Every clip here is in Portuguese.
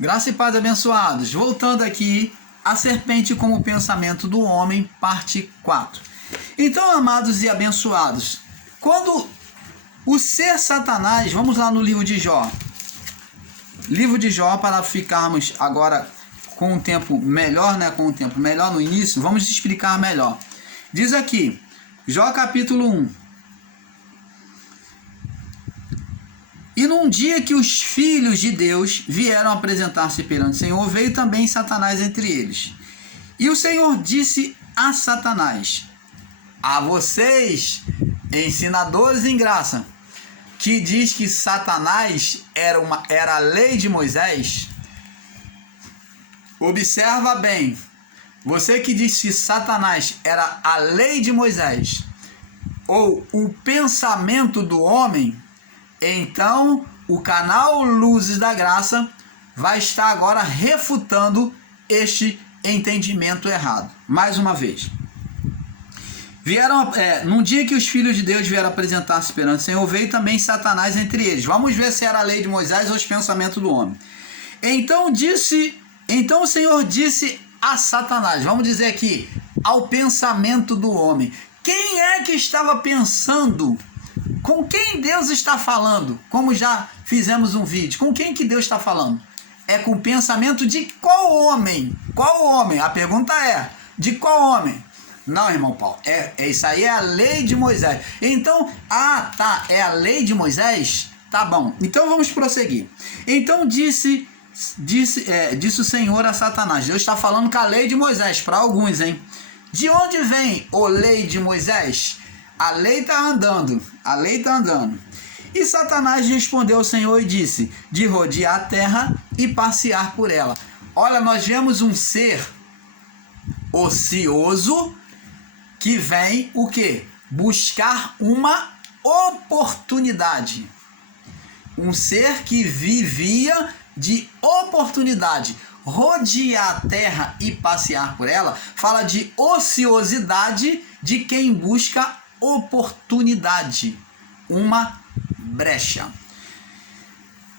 Graça e paz, abençoados. Voltando aqui, a serpente como pensamento do homem, parte 4. Então, amados e abençoados, quando o ser Satanás, vamos lá no livro de Jó. Livro de Jó, para ficarmos agora com um tempo melhor, com um tempo melhor no início, vamos explicar melhor. Diz aqui, Jó capítulo 1. E num dia que os filhos de Deus vieram apresentar-se perante o Senhor, veio também Satanás entre eles. E o Senhor disse a Satanás: a vocês, ensinadores em graça, que diz que Satanás era a lei de Moisés, observa bem, você que diz que Satanás era a lei de Moisés, ou o pensamento do homem, então o canal Luzes da Graça vai estar agora refutando este entendimento errado. Mais uma vez. Num dia que os filhos de Deus vieram apresentar-se perante o Senhor, veio também Satanás entre eles. Vamos ver se era a lei de Moisés ou os pensamentos do homem. Então o Senhor disse a Satanás, vamos dizer aqui, ao pensamento do homem. Quem é que estava pensando? Com quem Deus está falando? Como já fizemos um vídeo. Com quem que Deus está falando? É com o pensamento de qual homem? Qual homem? A pergunta é, de qual homem? Não, irmão Paulo, isso aí é a lei de Moisés. Então, é a lei de Moisés? Tá bom, então vamos prosseguir. Então disse o Senhor a Satanás, Deus está falando com a lei de Moisés, para alguns, hein? De onde vem a lei de Moisés? A lei está andando, E Satanás respondeu ao Senhor e disse, de rodear a terra e passear por ela. Olha, nós vemos um ser ocioso que vem o quê? Buscar uma oportunidade. Um ser que vivia de oportunidade. Rodear a terra e passear por ela fala de ociosidade de quem busca oportunidade, uma brecha.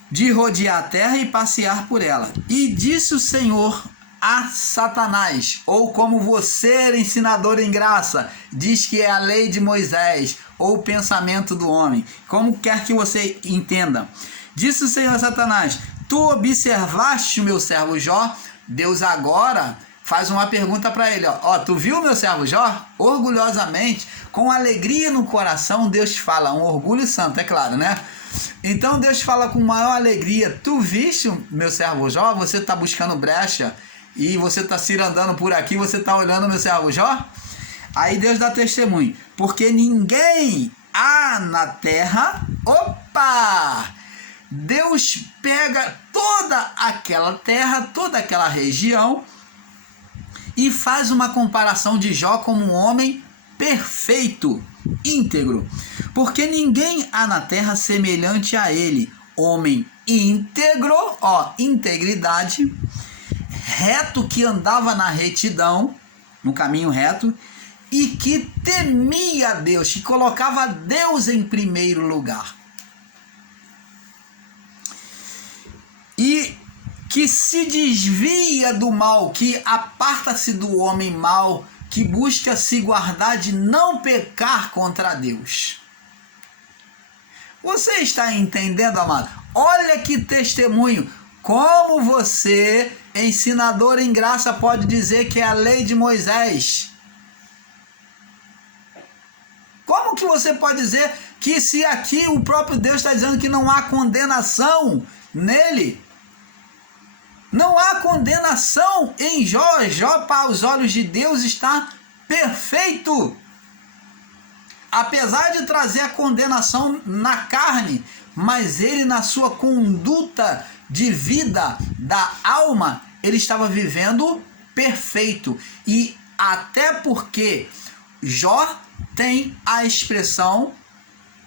De rodear a terra e passear por ela. E disse o Senhor a Satanás, ou como você, ensinador em graça, diz que é a lei de Moisés, ou o pensamento do homem, como quer que você entenda. Disse o Senhor a Satanás, tu observaste o meu servo Jó? Deus agora faz uma pergunta para ele, tu viu meu servo Jó? Orgulhosamente, com alegria no coração, Deus fala, um orgulho santo, é claro, né? Então Deus fala com maior alegria, tu viste o meu servo Jó? Você está buscando brecha e você está cirandando por aqui, você está olhando o meu servo Jó? Aí Deus dá testemunho, porque ninguém há na terra, Deus pega toda aquela terra, toda aquela região e faz uma comparação de Jó como um homem perfeito, íntegro. Porque ninguém há na terra semelhante a ele, homem íntegro, integridade, reto, que andava na retidão, no caminho reto, e que temia Deus, que colocava Deus em primeiro lugar. E que se desvia do mal, que aparta-se do homem mau, que busca se guardar de não pecar contra Deus. Você está entendendo, amado? Olha que testemunho. Como você, ensinador em graça, pode dizer que é a lei de Moisés? Como que você pode dizer que se aqui o próprio Deus está dizendo que não há condenação nele? Não há condenação em Jó. Jó, para os olhos de Deus, está perfeito. Apesar de trazer a condenação na carne, mas ele, na sua conduta de vida da alma, ele estava vivendo perfeito. E até porque Jó tem a expressão,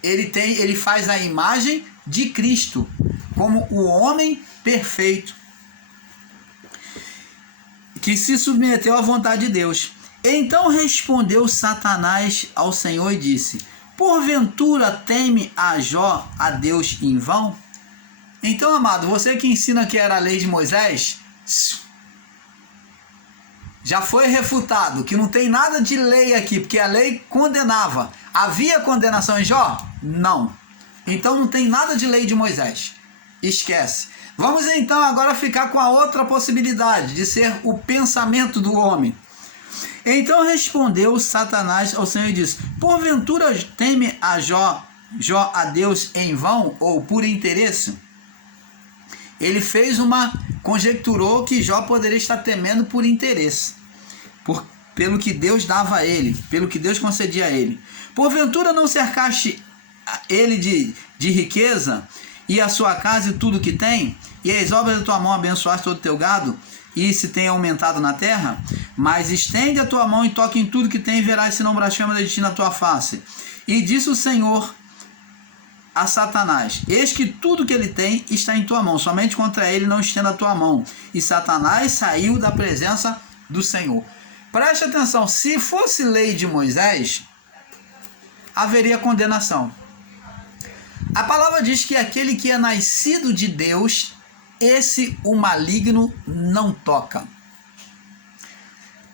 ele faz a imagem de Cristo como o homem perfeito, que se submeteu à vontade de Deus. Então respondeu Satanás ao Senhor e disse, porventura teme a Jó a Deus em vão? Então, amado, você que ensina que era a lei de Moisés, já foi refutado, que não tem nada de lei aqui, porque a lei condenava. Havia condenação em Jó? Não. Então não tem nada de lei de Moisés. Esquece. Vamos então agora ficar com a outra possibilidade, de ser o pensamento do homem. Então respondeu Satanás ao Senhor e disse: porventura teme a Jó a Deus em vão ou por interesse? Ele conjecturou que Jó poderia estar temendo por interesse, pelo que Deus dava a ele, pelo que Deus concedia a ele. Porventura não cercaste ele de riqueza, e a sua casa e tudo que tem, e as obras da tua mão abençoaste todo o teu gado, e se tem aumentado na terra? Mas estende a tua mão e toque em tudo que tem, e verás se não blasfema de ti na tua face. E disse o Senhor a Satanás: eis que tudo que ele tem está em tua mão, somente contra ele não estenda a tua mão. E Satanás saiu da presença do Senhor. Preste atenção, se fosse lei de Moisés, haveria condenação. A palavra diz que aquele que é nascido de Deus, esse o maligno não toca.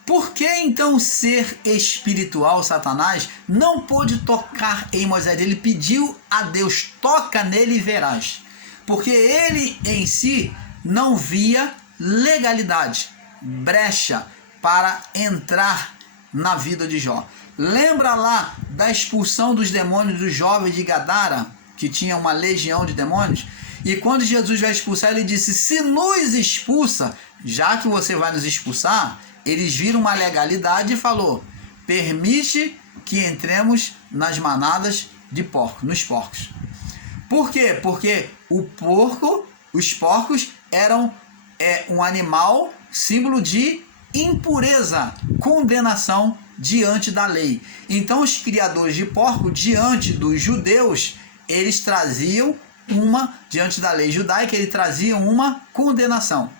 Por que então o ser espiritual, Satanás, não pôde tocar em Moisés? Ele pediu a Deus: toca nele e verás. Porque ele em si não via legalidade, brecha para entrar na vida de Jó. Lembra lá da expulsão dos demônios do jovem de Gadara, que tinha uma legião de demônios? E quando Jesus vai expulsar, ele disse: se nos expulsa, já que você vai nos expulsar, eles viram uma legalidade e falou: permite que entremos nas manadas de porcos, nos porcos. Por quê? Porque os porcos eram um animal símbolo de impureza, condenação diante da lei. Então os criadores de porco, diante dos judeus, eles traziam diante da lei judaica, eles traziam uma condenação.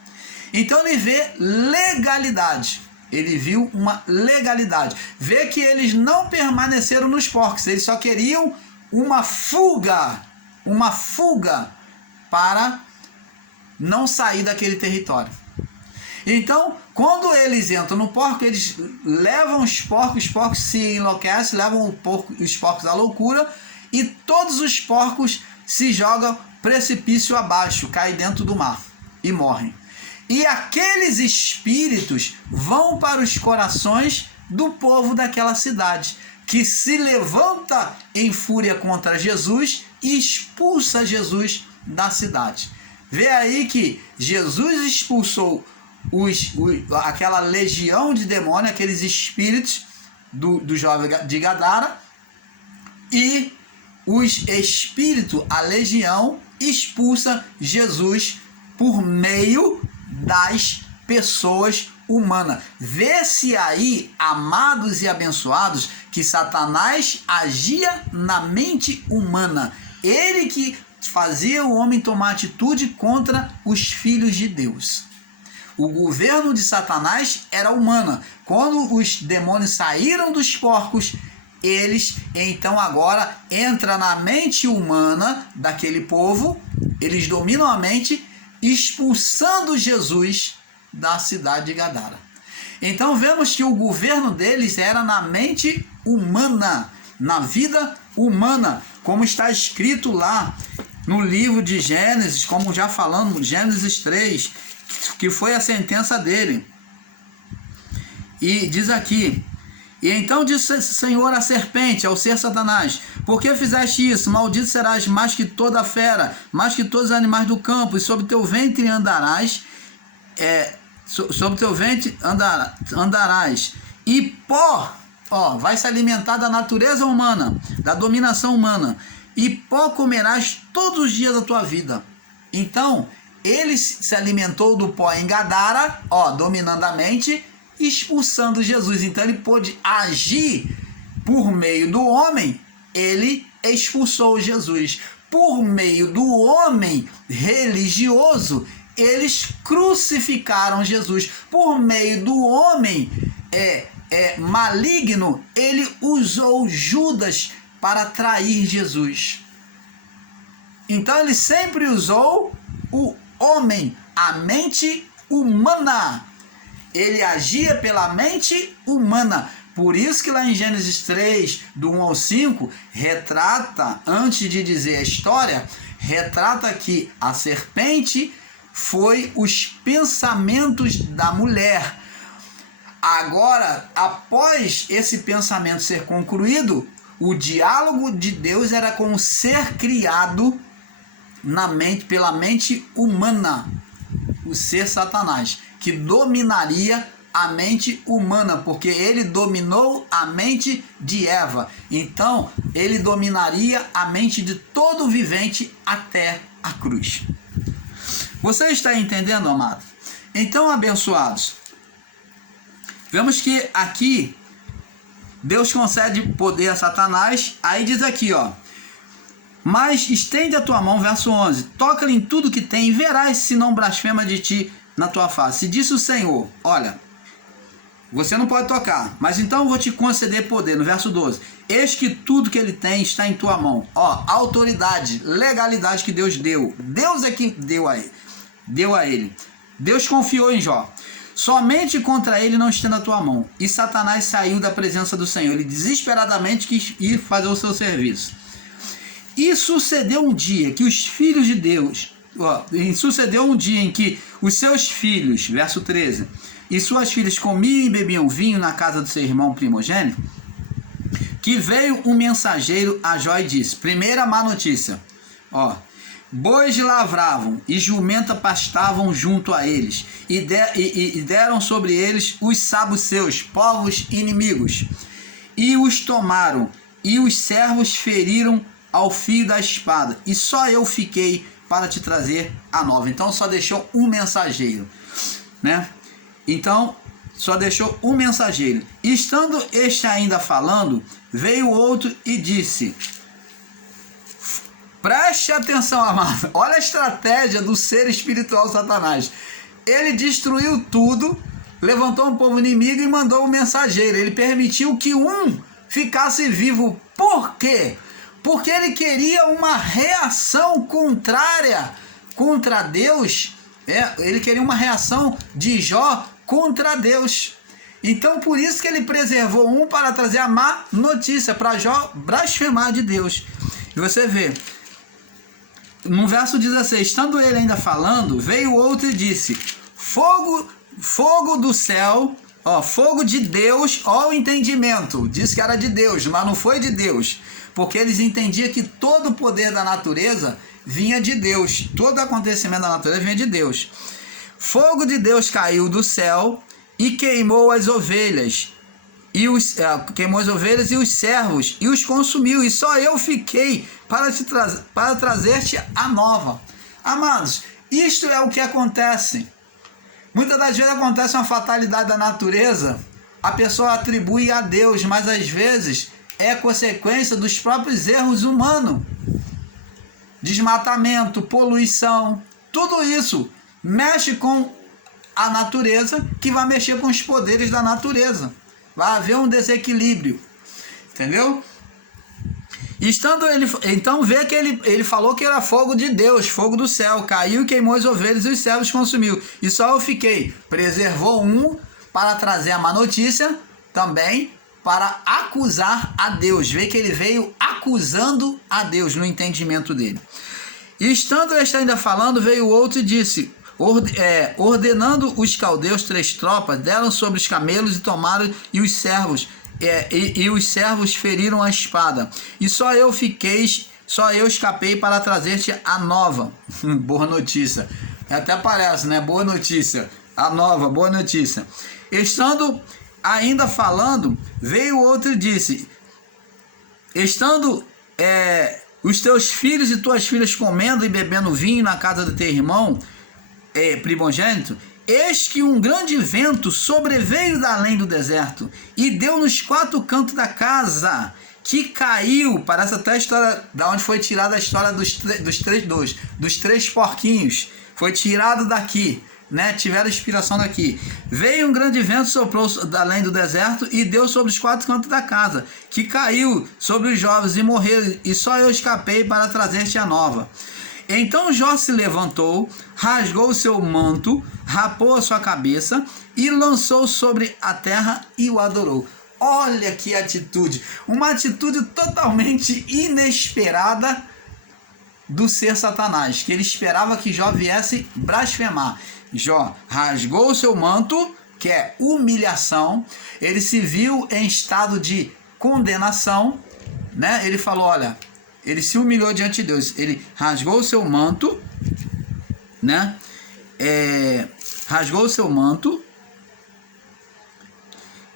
Então ele vê legalidade, ele viu uma legalidade, vê que eles não permaneceram nos porcos, eles só queriam uma fuga para não sair daquele território. Então, quando eles entram no porco, eles levam os porcos se enlouquecem, levam os porcos à loucura, e todos os porcos se jogam precipício abaixo, caem dentro do mar e morrem. E aqueles espíritos vão para os corações do povo daquela cidade, que se levanta em fúria contra Jesus e expulsa Jesus da cidade. Vê aí que Jesus expulsou aquela legião de demônios, aqueles espíritos do jovem de Gadara, e os espíritos, a legião, expulsa Jesus por meio das pessoas humanas. Vê-se aí, amados e abençoados, que Satanás agia na mente humana. Ele que fazia o homem tomar atitude contra os filhos de Deus. O governo de Satanás era humano. Quando os demônios saíram dos porcos, eles então agora entram na mente humana daquele povo, eles dominam a mente, expulsando Jesus da cidade de Gadara. Então vemos que o governo deles era na mente humana, na vida humana, como está escrito lá no livro de Gênesis, como já falamos, Gênesis 3, que foi a sentença dele. E diz aqui: e então disse o Senhor à serpente, ao ser Satanás: por que fizeste isso? Maldito serás mais que toda a fera, mais que todos os animais do campo, e sobre teu ventre andarás, sobre teu ventre andarás, e pó, vai se alimentar da natureza humana, da dominação humana, e pó comerás todos os dias da tua vida. Então, ele se alimentou do pó em Gadara, dominando a mente, expulsando Jesus. Então ele pôde agir por meio do homem, ele expulsou Jesus. Por meio do homem religioso, eles crucificaram Jesus. Por meio do homem maligno, ele usou Judas para trair Jesus. Então ele sempre usou o homem, a mente humana. Ele agia pela mente humana. Por isso que lá em Gênesis 3, do 1 ao 5, retrata, antes de dizer a história, retrata que a serpente foi os pensamentos da mulher. Agora, após esse pensamento ser concluído, o diálogo de Deus era com o ser criado na mente, pela mente humana, o ser Satanás, que dominaria a mente humana, porque ele dominou a mente de Eva. Então, ele dominaria a mente de todo vivente até a cruz. Você está entendendo, amado? Então, abençoados, vemos que aqui Deus concede poder a Satanás. Aí diz aqui, ó: mas estende a tua mão, verso 11, toca-lhe em tudo que tem e verás se não blasfema de ti na tua face. E disse o Senhor: olha, você não pode tocar, mas então eu vou te conceder poder. No verso 12, eis que tudo que ele tem está em tua mão. Ó, autoridade, legalidade que Deus deu. Deus é que deu a ele. Deus confiou em Jó. Somente contra ele não estenda a tua mão. E Satanás saiu da presença do Senhor. Ele desesperadamente quis ir fazer o seu serviço. E sucedeu um dia que os filhos de Deus... sucedeu um dia em que os seus filhos, verso 13, e suas filhas comiam e bebiam vinho na casa do seu irmão primogênito, que veio um mensageiro a Jó e disse, primeira má notícia, ó: bois lavravam e jumenta pastavam junto a eles, e deram sobre eles os sabuceus, povos inimigos, e os tomaram, e os servos feriram ao fio da espada, e só eu fiquei para te trazer a nova. Então só deixou um mensageiro, né? Então só deixou um mensageiro. E estando este ainda falando, veio outro e disse, preste atenção, amado, olha a estratégia do ser espiritual Satanás. Ele destruiu tudo, levantou um povo inimigo e mandou um mensageiro. Ele permitiu que um ficasse vivo. Por quê? Porque ele queria uma reação contrária contra Deus. Ele queria uma reação de Jó contra Deus. Então por isso que ele preservou um para trazer a má notícia, para Jó blasfemar de Deus. E você vê, no verso 16, estando ele ainda falando, veio outro e disse, fogo do céu, ó, fogo de Deus, ó o entendimento, disse que era de Deus, mas não foi de Deus, porque eles entendiam que todo o poder da natureza vinha de Deus, todo acontecimento da natureza vinha de Deus. Fogo de Deus caiu do céu e queimou as ovelhas, e os servos, e os consumiu, e só eu fiquei para trazer-te a nova. Amados, isto é o que acontece. Muitas das vezes acontece uma fatalidade da natureza, a pessoa atribui a Deus, mas às vezes é consequência dos próprios erros humanos. Desmatamento, poluição, tudo isso mexe com a natureza, que vai mexer com os poderes da natureza. Vai haver um desequilíbrio, entendeu? Estando ele, então vê que ele falou que era fogo de Deus, fogo do céu, caiu, queimou as ovelhas e os servos consumiu. E só eu fiquei. Preservou um para trazer a má notícia, também para acusar a Deus. Vê que ele veio acusando a Deus no entendimento dele. E estando este ainda falando, veio outro e disse, ordenando os caldeus 3 tropas, deram sobre os camelos e tomaram, e os servos feriram a espada. E só eu escapei para trazer-te a nova. Boa notícia. Até parece, né? Boa notícia. A nova, boa notícia. Estando ainda falando, veio outro e disse, estando os teus filhos e tuas filhas comendo e bebendo vinho na casa do teu irmão primogênito, eis que um grande vento sobreveio da além do deserto e deu nos 4 cantos da casa, que caiu. Parece até a história da onde foi tirada a história dos 3 porquinhos. Foi tirado daqui, né? Tiveram inspiração daqui. Veio um grande vento, soprou da além do deserto e deu sobre os 4 cantos da casa, que caiu sobre os jovens e morreram, e só eu escapei para trazer-te a nova. Então Jó se levantou, rasgou o seu manto, rapou a sua cabeça e lançou sobre a terra e o adorou. Olha que atitude, uma atitude totalmente inesperada do ser Satanás, que ele esperava que Jó viesse blasfemar. Jó rasgou o seu manto, que é humilhação, ele se viu em estado de condenação, né? Ele falou, olha, ele se humilhou diante de Deus, ele rasgou o seu manto, né? Rasgou o seu manto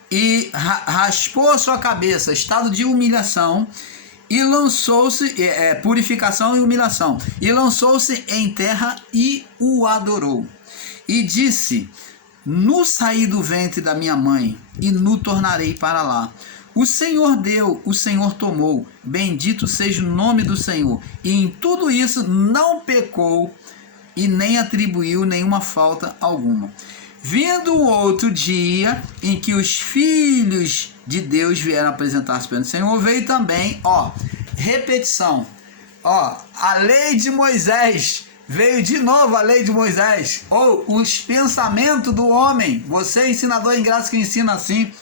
e raspou a sua cabeça, estado de humilhação, e lançou-se, purificação e humilhação, e lançou-se em terra e o adorou. E disse, nu saí do ventre da minha mãe, e nu tornarei para lá. O Senhor deu, o Senhor tomou, bendito seja o nome do Senhor. E em tudo isso não pecou, e nem atribuiu nenhuma falta alguma. Vindo o outro dia em que os filhos de Deus vieram apresentar-se perante o Senhor, veio também, repetição, a lei de Moisés, veio de novo a lei de Moisés, ou os pensamentos do homem, você ensinador em graça que ensina assim,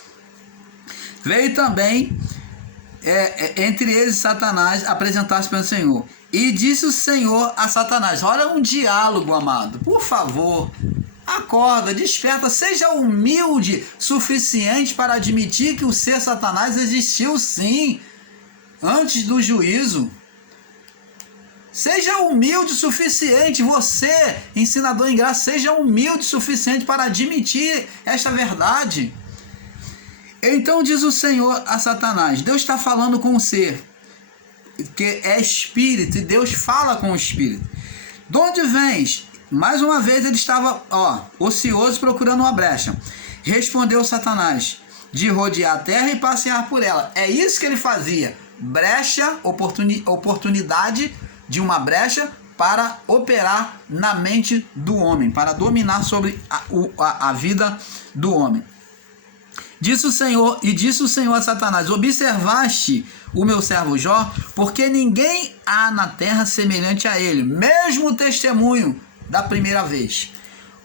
veio também, entre eles Satanás, apresentar-se perante o Senhor. E disse o Senhor a Satanás, olha um diálogo, amado, por favor, acorda, desperta, seja humilde suficiente para admitir que o ser Satanás existiu sim, antes do juízo. Seja humilde o suficiente, você, ensinador em graça, seja humilde o suficiente para admitir esta verdade. Então diz o Senhor a Satanás, Deus está falando com o ser, que é espírito, e Deus fala com o espírito. De onde vens? Mais uma vez ele estava ocioso procurando uma brecha. Respondeu Satanás, de rodear a terra e passear por ela. É isso que ele fazia. Brecha, oportunidade de uma brecha para operar na mente do homem, para dominar sobre a vida do homem. Disse o Senhor a Satanás, observaste o meu servo Jó, porque ninguém há na terra semelhante a ele, mesmo testemunho da primeira vez.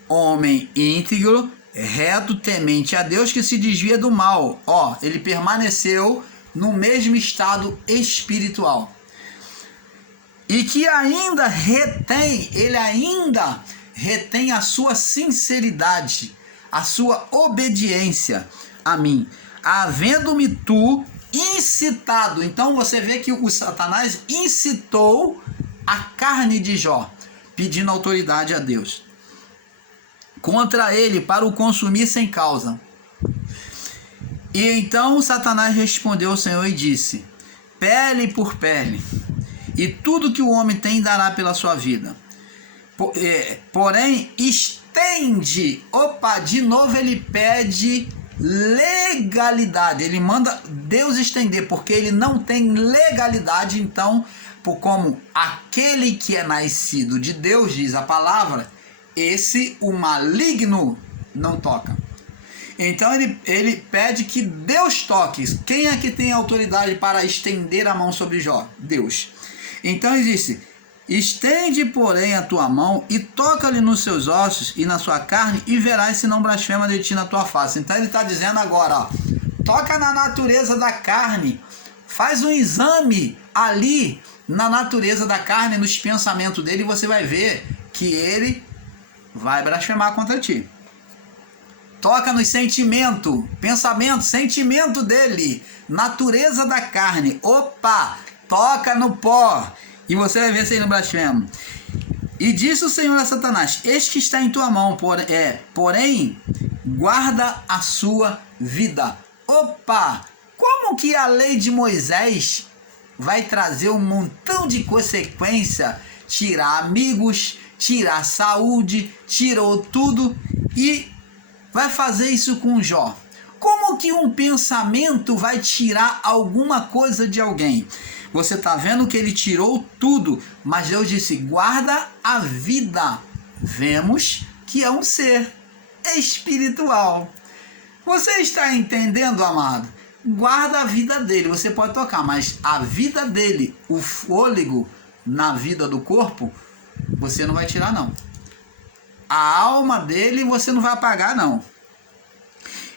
Homem íntegro, reto, temente a Deus, que se desvia do mal. Ele permaneceu no mesmo estado espiritual. E que ainda retém a sua sinceridade, a sua obediência a mim, havendo-me tu incitado. Então você vê que o Satanás incitou a carne de Jó, pedindo autoridade a Deus contra ele para o consumir sem causa. E então Satanás respondeu ao Senhor e disse, pele por pele, e tudo que o homem tem dará pela sua vida. Porém, estende, de novo ele pede legalidade, ele manda Deus estender, porque ele não tem legalidade. Então, como aquele que é nascido de Deus, diz a palavra, esse o maligno não toca. Então ele pede que Deus toque. Quem é que tem autoridade para estender a mão sobre Jó? Deus. Então ele disse, estende, porém, a tua mão e toca-lhe nos seus ossos e na sua carne, e verás se não blasfema de ti na tua face. Então ele está dizendo agora, toca na natureza da carne, faz um exame ali na natureza da carne, nos pensamentos dele, e você vai ver que ele vai blasfemar contra ti. Toca no sentimento, pensamento, sentimento dele, natureza da carne. Toca no pó, e você vai ver se ele não blasfema. E disse o Senhor a Satanás, eis que está em tua mão, porém, guarda a sua vida. Como que a lei de Moisés vai trazer um montão de consequência, tirar amigos, tirar saúde, tirou tudo, e vai fazer isso com Jó? Como que um pensamento vai tirar alguma coisa de alguém? Você está vendo que ele tirou tudo, mas Deus disse, guarda a vida. Vemos que é um ser espiritual. Você está entendendo, amado? Guarda a vida dele, você pode tocar, mas a vida dele, o fôlego na vida do corpo, você não vai tirar não. A alma dele você não vai apagar não.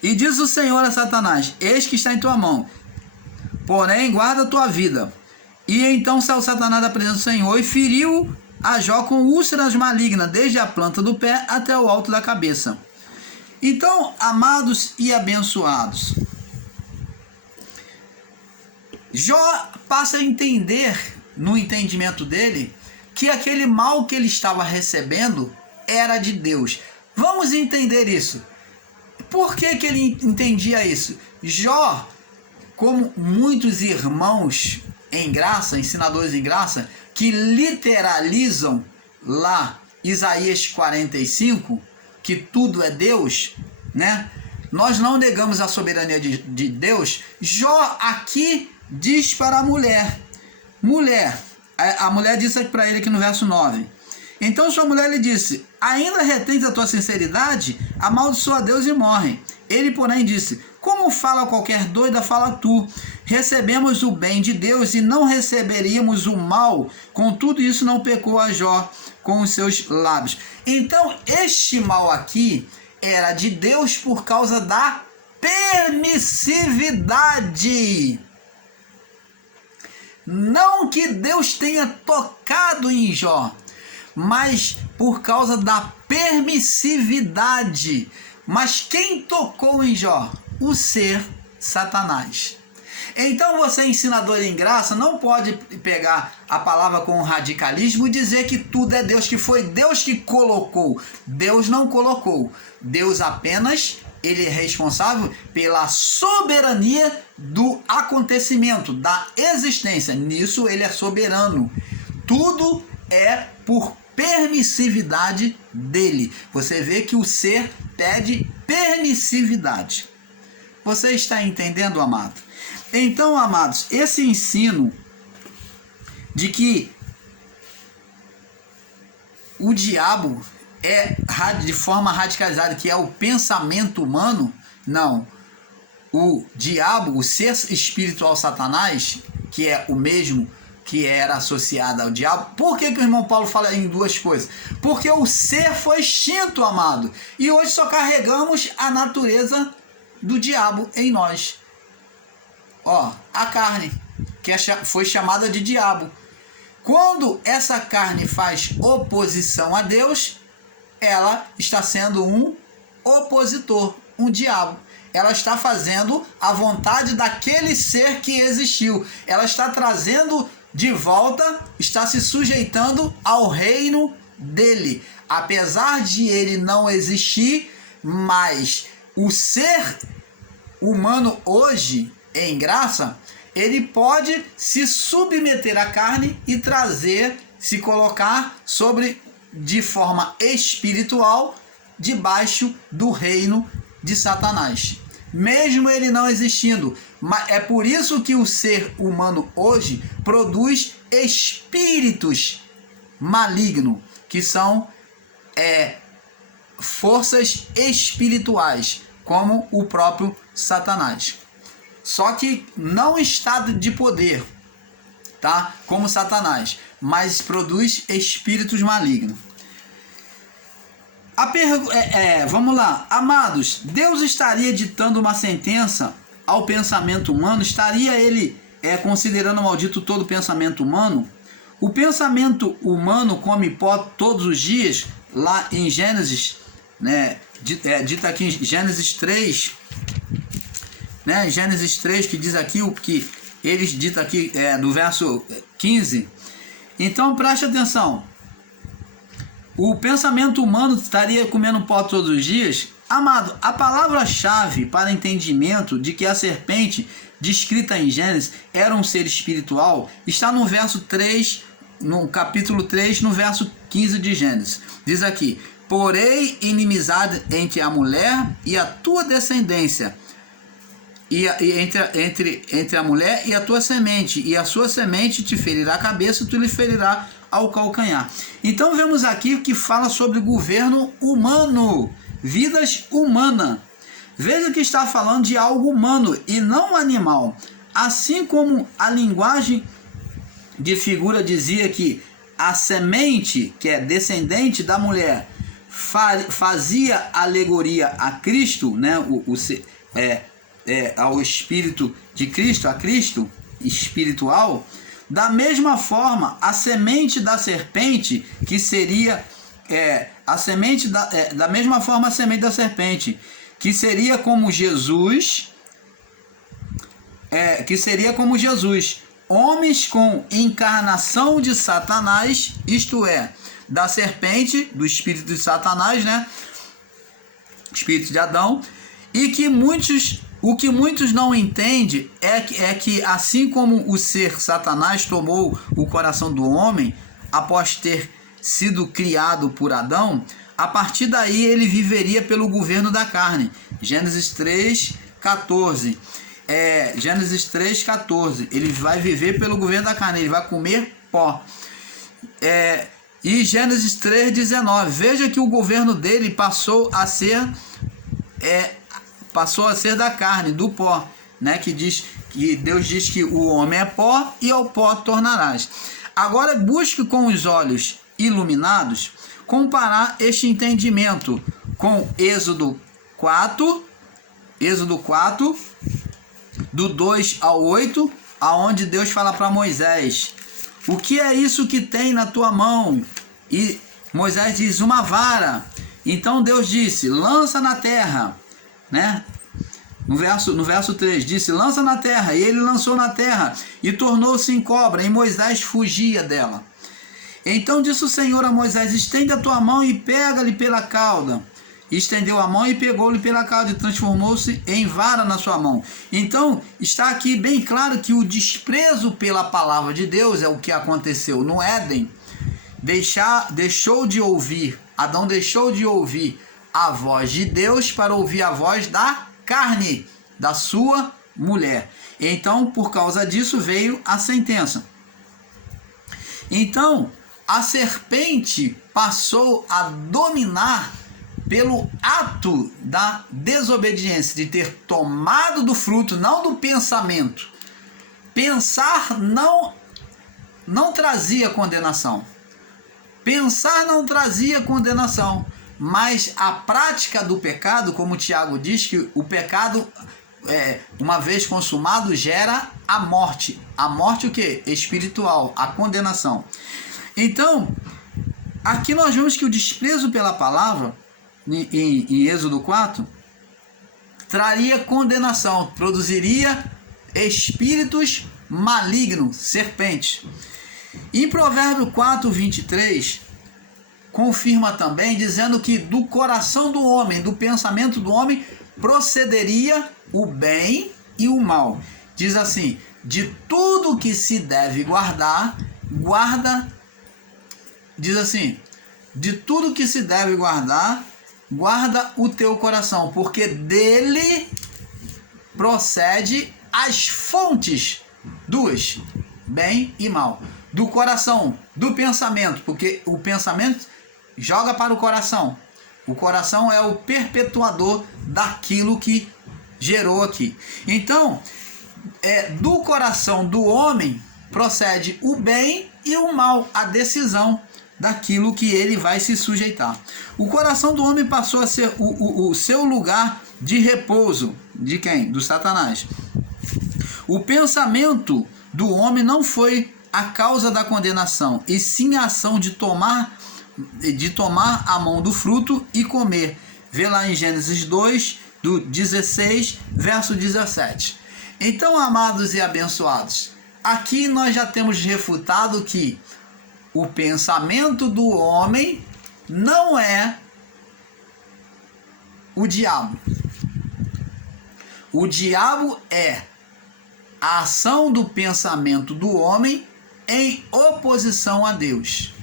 E diz o Senhor a Satanás: eis que está em tua mão, porém guarda a tua vida. E então saiu Satanás da presença do Senhor e feriu a Jó com úlceras malignas, desde a planta do pé até o alto da cabeça. Então, amados e abençoados, Jó passa a entender, no entendimento dele, que aquele mal que ele estava recebendo era de Deus. Vamos entender isso. Por que que ele entendia isso? Jó, como muitos irmãos em graça, ensinadores em graça, que literalizam lá Isaías 45, que tudo é Deus, né? Nós não negamos a soberania de Deus. Jó aqui diz para a mulher, a mulher disse para ele aqui no verso 9, então sua mulher lhe disse: ainda retens a tua sinceridade? Amaldiçoa a Deus e morre. Ele, porém, disse: como fala qualquer doida, fala tu. Recebemos o bem de Deus e não receberíamos o mal. Contudo, isso não pecou a Jó com os seus lábios. Então, este mal aqui era de Deus por causa da permissividade. Não que Deus tenha tocado em Jó, mas por causa da permissividade. Mas quem tocou em Jó? O ser Satanás. Então você, ensinador em graça, não pode pegar a palavra com radicalismo e dizer que tudo é Deus, que foi Deus que colocou. Deus não colocou. Deus apenas, ele é responsável pela soberania do acontecimento, da existência. Nisso ele é soberano. Tudo é por permissividade dele. Você vê que o ser pede permissividade. Você está entendendo, amado? Então, amados, esse ensino de que o diabo é de forma radicalizada, que é o pensamento humano, não. O diabo, o ser espiritual Satanás, que é o mesmo que era associado ao diabo. Por que que o irmão Paulo fala em duas coisas? Porque o ser foi extinto, amado, e hoje só carregamos a natureza do diabo em nós. Ó, a carne, que foi chamada de diabo. Quando essa carne faz oposição a Deus, ela está sendo um opositor, um diabo. Ela está fazendo a vontade daquele ser que existiu. Ela está trazendo de volta, está se sujeitando ao reino dele. Apesar de ele não existir, mas o ser humano hoje, em graça, ele pode se submeter à carne e trazer, se colocar sobre, de forma espiritual, debaixo do reino de Satanás, mesmo ele não existindo. Mas é por isso que o ser humano hoje produz espíritos malignos, que são forças espirituais, como o próprio Satanás. Só que não em estado de poder, tá? Como Satanás, mas produz espíritos malignos. Vamos lá, amados, Deus estaria ditando uma sentença ao pensamento humano? Estaria ele considerando maldito todo pensamento humano? O pensamento humano come pó todos os dias, lá em Gênesis, né? Dita aqui em Gênesis 3, né? Gênesis 3, que diz aqui o que eles dita aqui no verso 15. Então preste atenção. O pensamento humano estaria comendo pó todos os dias? Amado, a palavra-chave para entendimento de que a serpente descrita em Gênesis era um ser espiritual está no verso 3, no capítulo 3, no verso 15 de Gênesis. Diz aqui: porém inimizade entre a mulher e a tua descendência, entre a mulher e a tua semente, e a sua semente te ferirá a cabeça, e tu lhe ferirá ao calcanhar. Então vemos aqui que fala sobre governo humano, vidas humanas. Veja que está falando de algo humano e não animal. Assim como a linguagem de figura dizia que a semente, que é descendente da mulher, fazia alegoria a Cristo, né? Ao Espírito de Cristo, a Cristo espiritual, da mesma forma, a semente da serpente, que seria da mesma forma a semente da serpente, que seria como Jesus, homens com encarnação de Satanás, isto é, da serpente, do espírito de Satanás, né? Espírito de Adão, e que o que muitos não entendem é que assim como o ser Satanás tomou o coração do homem após ter sido criado por Adão, a partir daí ele viveria pelo governo da carne. Gênesis 3:14. Gênesis 3:14. Ele vai viver pelo governo da carne, ele vai comer pó. E Gênesis 3:19. Veja que o governo dele passou a ser da carne, do pó, né? Que Deus diz que o homem é pó e ao pó tornarás. Agora busque com os olhos iluminados comparar este entendimento com Êxodo 4, do 2 ao 8, aonde Deus fala para Moisés: o que é isso que tem na tua mão? E Moisés diz: uma vara. Então Deus disse: lança na terra, né? No verso 3, disse: lança na terra. E ele lançou na terra e tornou-se em cobra, e Moisés fugia dela. Então disse o Senhor a Moisés: estende a tua mão e pega-lhe pela cauda. Estendeu a mão e pegou-lhe pela cauda, e transformou-se em vara na sua mão. Então está aqui bem claro que o desprezo pela palavra de Deus é o que aconteceu no Éden. Adão deixou de ouvir a voz de Deus para ouvir a voz da carne, da sua mulher. Então, por causa disso, veio a sentença. Então, a serpente passou a dominar pelo ato da desobediência, de ter tomado do fruto, não do pensamento. Pensar não trazia condenação. Pensar não trazia condenação, mas a prática do pecado, como Tiago diz, que o pecado, uma vez consumado, gera a morte. A morte o quê? Espiritual, a condenação. Então, aqui nós vemos que o desprezo pela palavra, em Êxodo 4, traria condenação, produziria espíritos malignos, serpentes. Em Provérbio 4:23, confirma também, dizendo que do coração do homem, do pensamento do homem, procederia o bem e o mal. Diz assim: de tudo que se deve guardar, guarda o teu coração, porque dele procede as fontes duas, bem e mal. Do coração, do pensamento, porque o pensamento joga para o coração. O coração é o perpetuador daquilo que gerou aqui. Então, do coração do homem procede o bem e o mal, a decisão daquilo que ele vai se sujeitar. O coração do homem passou a ser o seu lugar de repouso. De quem? Do Satanás. O pensamento do homem não foi a causa da condenação, e sim a ação de tomar a mão do fruto e comer. Vê lá em Gênesis 2, do 16, verso 17. Então, amados e abençoados, aqui nós já temos refutado que o pensamento do homem não é o diabo. O diabo é a ação do pensamento do homem em oposição a Deus.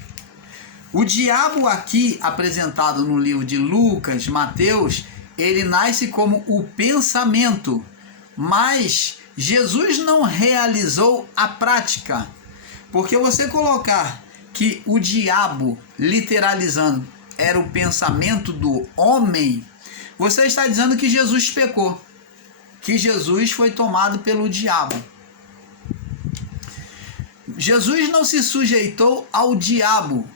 O diabo aqui apresentado no livro de Lucas, Mateus, ele nasce como o pensamento, mas Jesus não realizou a prática. Porque você colocar que o diabo, literalizando, era o pensamento do homem, você está dizendo que Jesus pecou, que Jesus foi tomado pelo diabo. Jesus não se sujeitou ao diabo,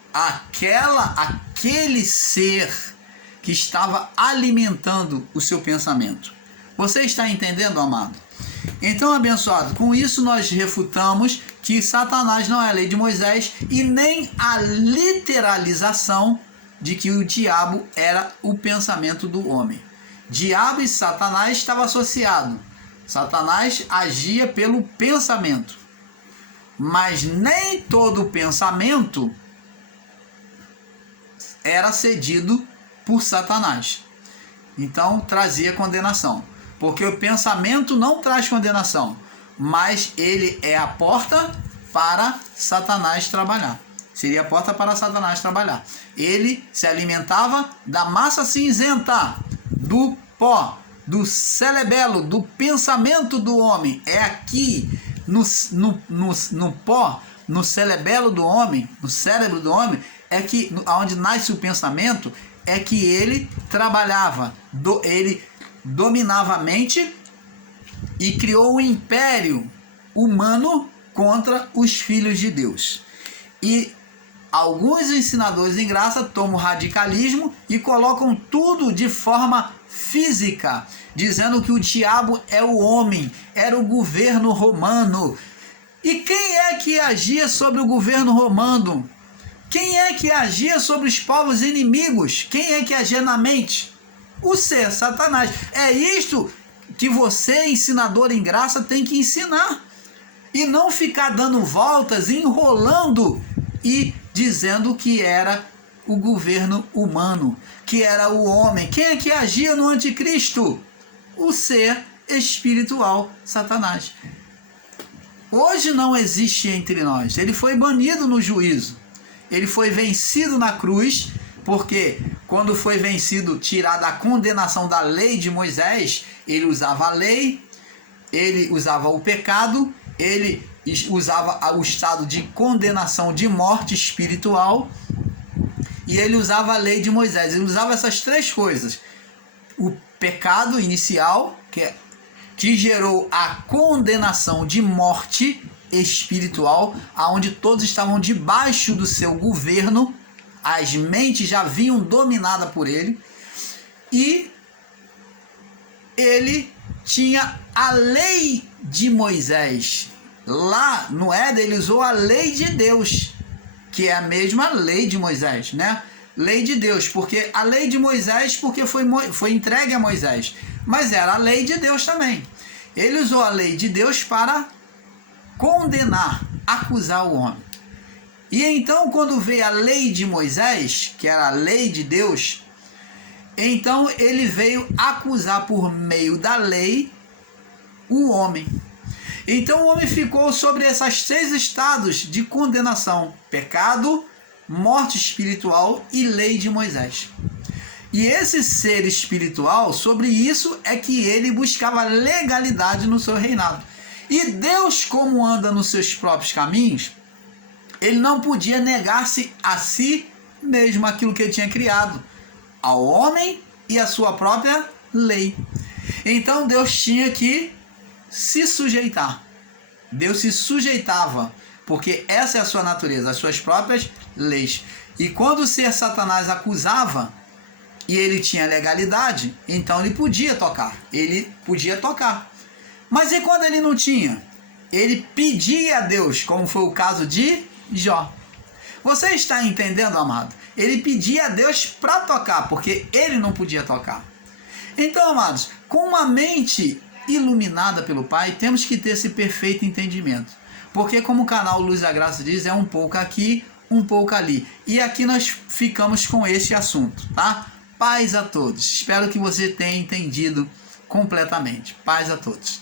aquele ser que estava alimentando o seu pensamento. Você está entendendo, amado? Então, abençoado, com isso nós refutamos que Satanás não é a lei de Moisés e nem a literalização de que o diabo era o pensamento do homem. Diabo e Satanás estavam associados. Satanás agia pelo pensamento. Mas nem todo pensamento era cedido por Satanás. Então trazia condenação. Porque o pensamento não traz condenação, mas ele é a porta para Satanás trabalhar. Seria a porta para Satanás trabalhar. Ele se alimentava da massa cinzenta, do pó, do cerebelo, do pensamento do homem. É aqui, no pó, no cerebelo do homem, no cérebro do homem, é que onde nasce o pensamento, é que ele trabalhava, ele dominava a mente e criou um império humano contra os filhos de Deus. E alguns ensinadores em graça tomam o radicalismo e colocam tudo de forma física, dizendo que o diabo é o homem, era o governo romano. E quem é que agia sobre o governo romano? Quem é que agia sobre os povos inimigos? Quem é que agia na mente? O ser Satanás. É isto que você, ensinador em graça, tem que ensinar. E não ficar dando voltas, enrolando e dizendo que era o governo humano, que era o homem. Quem é que agia no anticristo? O ser espiritual Satanás. Hoje não existe entre nós. Ele foi banido no juízo. Ele foi vencido na cruz, porque quando foi vencido, tirada a condenação da lei de Moisés, ele usava a lei, ele usava o pecado, ele usava o estado de condenação de morte espiritual, e ele usava a lei de Moisés. Ele usava essas três coisas: o pecado inicial, que gerou a condenação de morte espiritual, aonde todos estavam debaixo do seu governo, as mentes já vinham dominadas por ele, e ele tinha a lei de Moisés. Lá no Éden ele usou a lei de Deus, que é a mesma lei de Moisés, né? Lei de Deus, porque a lei de Moisés, porque foi entregue a Moisés, mas era a lei de Deus também. Ele usou a lei de Deus para condenar, acusar o homem. E então, quando veio a lei de Moisés, que era a lei de Deus, então ele veio acusar por meio da lei o homem. Então o homem ficou sobre esses três estados de condenação: pecado, morte espiritual e lei de Moisés. E esse ser espiritual, sobre isso é que ele buscava legalidade no seu reinado. E Deus, como anda nos seus próprios caminhos, ele não podia negar-se a si mesmo aquilo que ele tinha criado, ao homem e a sua própria lei. Então Deus tinha que se sujeitar. Deus se sujeitava, porque essa é a sua natureza, as suas próprias leis. E quando o ser Satanás acusava, e ele tinha legalidade, então ele podia tocar. Mas e quando ele não tinha? Ele pedia a Deus, como foi o caso de Jó. Você está entendendo, amado? Ele pedia a Deus para tocar, porque ele não podia tocar. Então, amados, com uma mente iluminada pelo Pai, temos que ter esse perfeito entendimento. Porque, como o canal Luz da Graça diz, é um pouco aqui, um pouco ali. E aqui nós ficamos com este assunto, tá? Paz a todos. Espero que você tenha entendido completamente. Paz a todos.